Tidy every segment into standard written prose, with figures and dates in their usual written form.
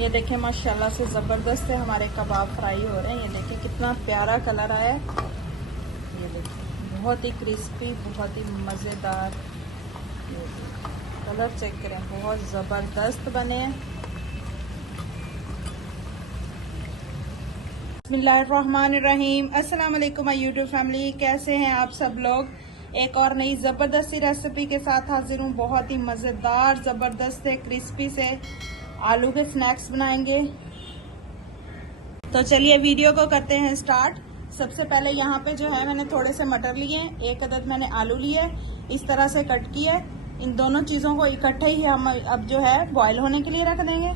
ये देखें माशाल्लाह से ज़बरदस्त है हमारे कबाब फ्राई हो रहे हैं। ये देखें कितना प्यारा कलर आया है। ये देखें बहुत ही क्रिस्पी, बहुत ही मज़ेदार। ये कलर चेक करें, बहुत ज़बरदस्त बने हैं। बिस्मिल्लाहिर्रहमानिर्रहीम। अस्सलाम वालेकुम माय यूट्यूब फैमिली, कैसे हैं आप सब लोग। एक और नई ज़बरदस्ती रेसिपी के साथ हाजिर हूँ। बहुत ही मज़ेदार, ज़बरदस्त है, क्रिस्पी से आलू के स्नैक्स बनाएंगे। तो चलिए वीडियो को करते हैं स्टार्ट। सबसे पहले यहाँ पे जो है मैंने थोड़े से मटर लिए, एक अदद मैंने आलू लिए, इस तरह से कट किए। इन दोनों चीज़ों को इकट्ठे ही हम अब जो है बॉईल होने के लिए रख देंगे।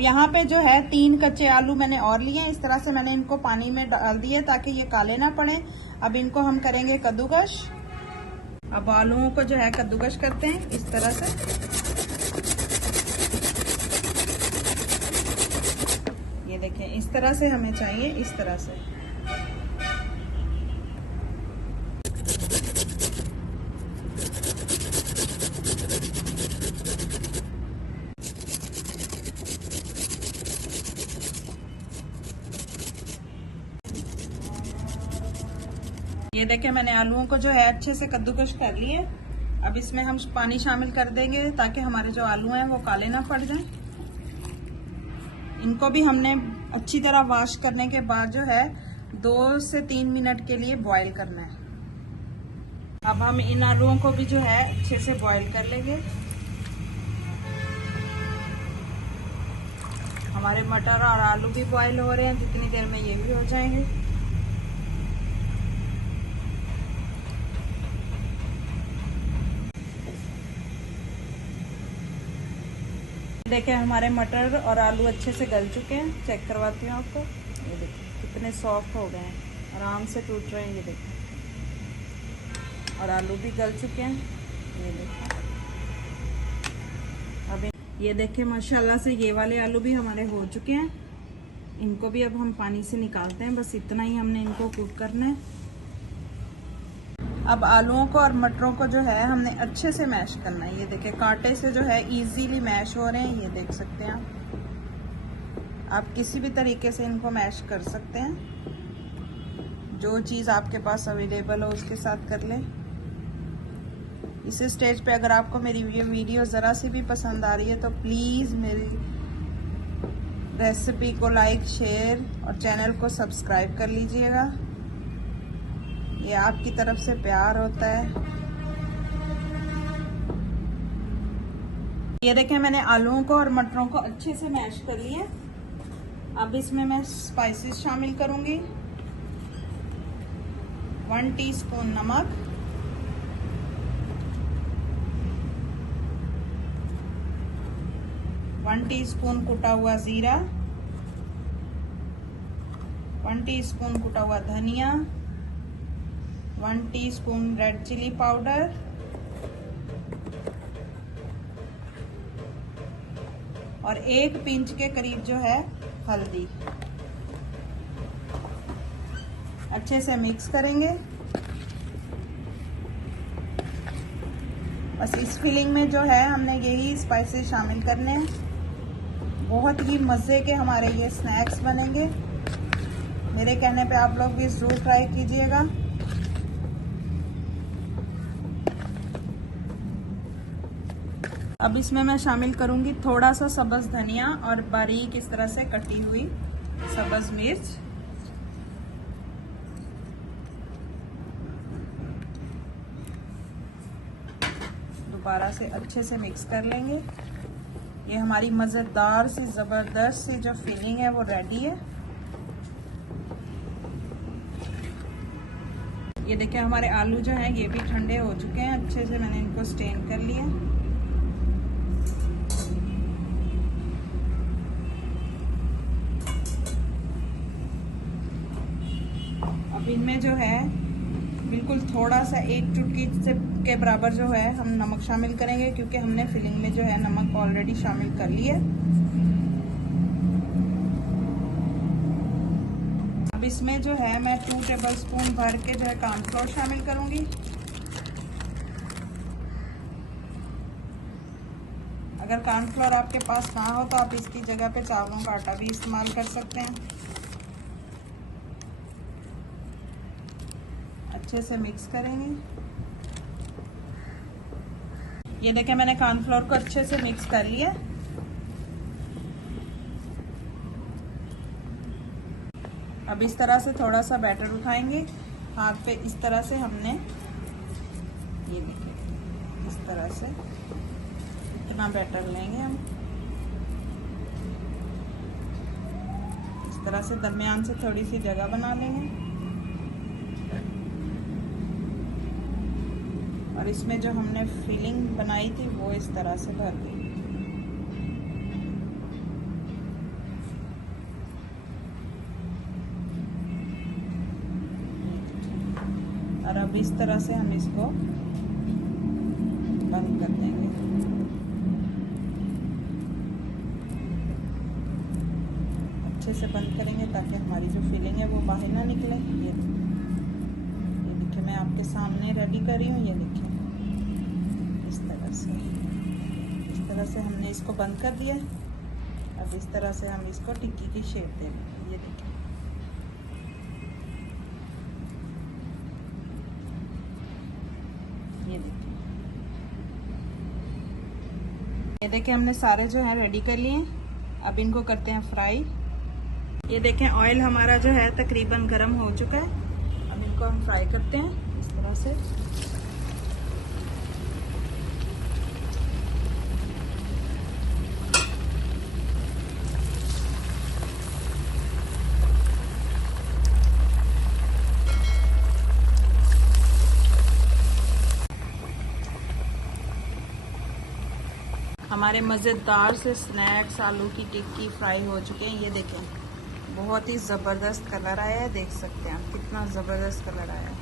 यहाँ पे जो है 3 कच्चे आलू मैंने और लिए, इस तरह से मैंने इनको पानी में डाल दिए ताकि ये काले ना पड़े। अब इनको हम करेंगे कद्दूकश। अब आलूओं को जो है कद्दूकश करते हैं इस तरह से। ये देखें इस तरह से हमें चाहिए, इस तरह से। ये देखें मैंने आलूओं को जो है अच्छे से कद्दूकश कर लिए। अब इसमें हम पानी शामिल कर देंगे ताकि हमारे जो आलू हैं वो काले ना पड़ जाएं। इनको भी हमने अच्छी तरह वॉश करने के बाद जो है 2 से 3 मिनट के लिए बॉईल करना है। अब हम इन आलूओं को भी जो है अच्छे से बॉईल कर लेंगे। हमारे मटर और आलू भी बॉईल हो रहे हैं, जितनी देर में ये भी हो जाएंगे। देखिए हमारे मटर और आलू अच्छे से गल चुके हैं। चेक करवाती हूँ आपको। ये देखिए कितने सॉफ्ट हो गए हैं, आराम से टूट रहे हैं। ये देखिए और आलू भी गल चुके हैं। ये देखिए अब ये देखिए माशाल्लाह से ये वाले आलू भी हमारे हो चुके हैं। इनको भी अब हम पानी से निकालते हैं। बस इतना ही हमने इनको कुक करना है। अब आलूओं को और मटरों को जो है हमने अच्छे से मैश करना है। ये देखिए कांटे से जो है इजीली मैश हो रहे हैं। ये देख सकते हैं आप किसी भी तरीके से इनको मैश कर सकते हैं। जो चीज़ आपके पास अवेलेबल हो उसके साथ कर लें। इस स्टेज पे अगर आपको मेरी ये वीडियो ज़रा सी भी पसंद आ रही है तो प्लीज़ मेरी रेसिपी को लाइक, शेयर और चैनल को सब्सक्राइब कर लीजिएगा। ये आपकी तरफ से प्यार होता है। ये देखें मैंने आलूओं को और मटरों को अच्छे से मैश कर लिया। अब इसमें मैं स्पाइसेस शामिल करूंगी। 1 टीस्पून नमक, 1 टीस्पून कुटा हुआ जीरा, 1 टीस्पून कुटा हुआ धनिया, 1 टीस्पून रेड चिली पाउडर और 1 पिंच के करीब जो है हल्दी। अच्छे से मिक्स करेंगे। बस इस फिलिंग में जो है हमने यही स्पाइसेस शामिल करने हैं। बहुत ही मज़े के हमारे ये स्नैक्स बनेंगे। मेरे कहने पे आप लोग भी ज़रूर ट्राई कीजिएगा। अब इसमें मैं शामिल करूंगी थोड़ा सा सब्ज़ धनिया और बारीक इस तरह से कटी हुई सब्ज़ मिर्च। दोबारा से अच्छे से मिक्स कर लेंगे। ये हमारी मज़ेदार सी ज़बरदस्त सी जो फिलिंग है वो रेडी है। ये देखिए हमारे आलू जो हैं ये भी ठंडे हो चुके हैं। अच्छे से मैंने इनको स्टेन कर लिया। अब इनमें जो है बिल्कुल थोड़ा सा 1 चुटकी से के बराबर जो है हम नमक शामिल करेंगे, क्योंकि हमने फिलिंग में जो है नमक ऑलरेडी शामिल कर लिया। अब इसमें जो है मैं 2 टेबलस्पून भर के जो है कॉर्नफ्लोर शामिल करूंगी। अगर कॉर्नफ्लोर आपके पास ना हो तो आप इसकी जगह पे चावलों का आटा भी इस्तेमाल कर सकते हैं। अच्छे से मिक्स करेंगे। ये देखें मैंने कॉर्नफ्लोर को अच्छे से मिक्स कर लिया। अब इस तरह से थोड़ा सा बैटर उठाएंगे हाथ पे, इस तरह से हमने, ये देखिए इस तरह से इतना बैटर लेंगे हम। इस तरह से दरमियान से थोड़ी सी जगह बना लेंगे और इसमें जो हमने फिलिंग बनाई थी वो इस तरह से भर देंगे। और अब इस तरह से हम इसको बंद कर देंगे। अच्छे से बंद करेंगे ताकि हमारी जो फिलिंग है वो बाहर ना निकले। ये देखिए मैं आपके सामने रेडी कर रही हूँ। ये देखिए इस तरह से हमने इसको बंद कर दिया। अब इस तरह से हम इसको टिक्की की शेप देंगे। ये देखिए ये देखिए हमने सारे जो है रेडी कर लिए। अब इनको करते हैं फ्राई। ये देखें ऑयल हमारा जो है तकरीबन गर्म हो चुका है। अब इनको हम फ्राई करते हैं इस तरह से। हमारे मज़ेदार से स्नैक्स आलू की टिक्की फ्राई हो चुके हैं। ये देखें बहुत ही ज़बरदस्त कलर आया है, देख सकते हैं आप कितना ज़बरदस्त कलर आया है।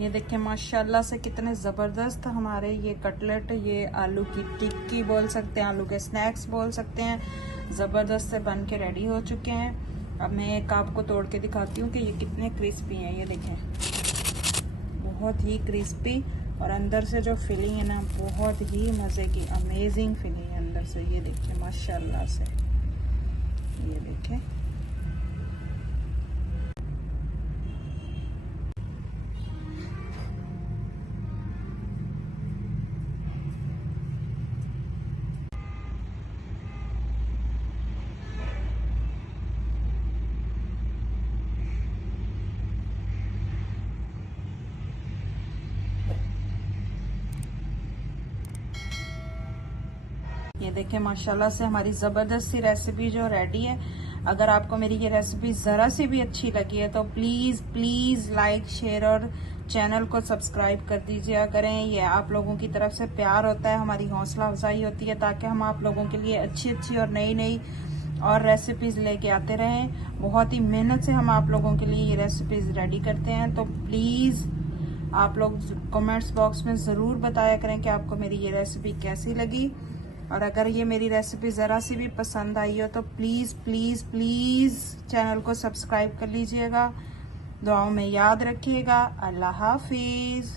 ये देखें माशाल्लाह से कितने ज़बरदस्त हमारे ये कटलेट, ये आलू की टिक्की बोल सकते हैं, आलू के स्नैक्स बोल सकते हैं, ज़बरदस्त से बन के रेडी हो चुके हैं। अब मैं एक आपको तोड़ के दिखाती हूँ कि ये कितने क्रिस्पी हैं। ये देखें बहुत ही क्रिस्पी और अंदर से जो फिलिंग है ना बहुत ही मज़े की अमेजिंग फिलिंग है अंदर से। ये देखिए माशाल्लाह से, ये देखें ये देखें माशाल्लाह से हमारी ज़बरदस्त सी रेसिपी जो रेडी है। अगर आपको मेरी ये रेसिपी ज़रा सी भी अच्छी लगी है तो प्लीज़ प्लीज़ लाइक शेयर और चैनल को सब्सक्राइब कर दीजिए करें। ये आप लोगों की तरफ से प्यार होता है, हमारी हौसला अफजाई होती है ताकि हम आप लोगों के लिए अच्छी अच्छी और नई नई और रेसिपीज़ लेके आते रहें। बहुत ही मेहनत से हम आप लोगों के लिए ये रेसिपीज़ रेडी करते हैं। तो प्लीज़ आप लोग कमेंट्स बॉक्स में ज़रूर बताया करें कि आपको मेरी ये रेसिपी कैसी लगी। और अगर ये मेरी रेसिपी ज़रा सी भी पसंद आई हो तो प्लीज़ प्लीज़ प्लीज़ चैनल को सब्सक्राइब कर लीजिएगा। दुआओं में याद रखिएगा। अल्लाह हाफिज़।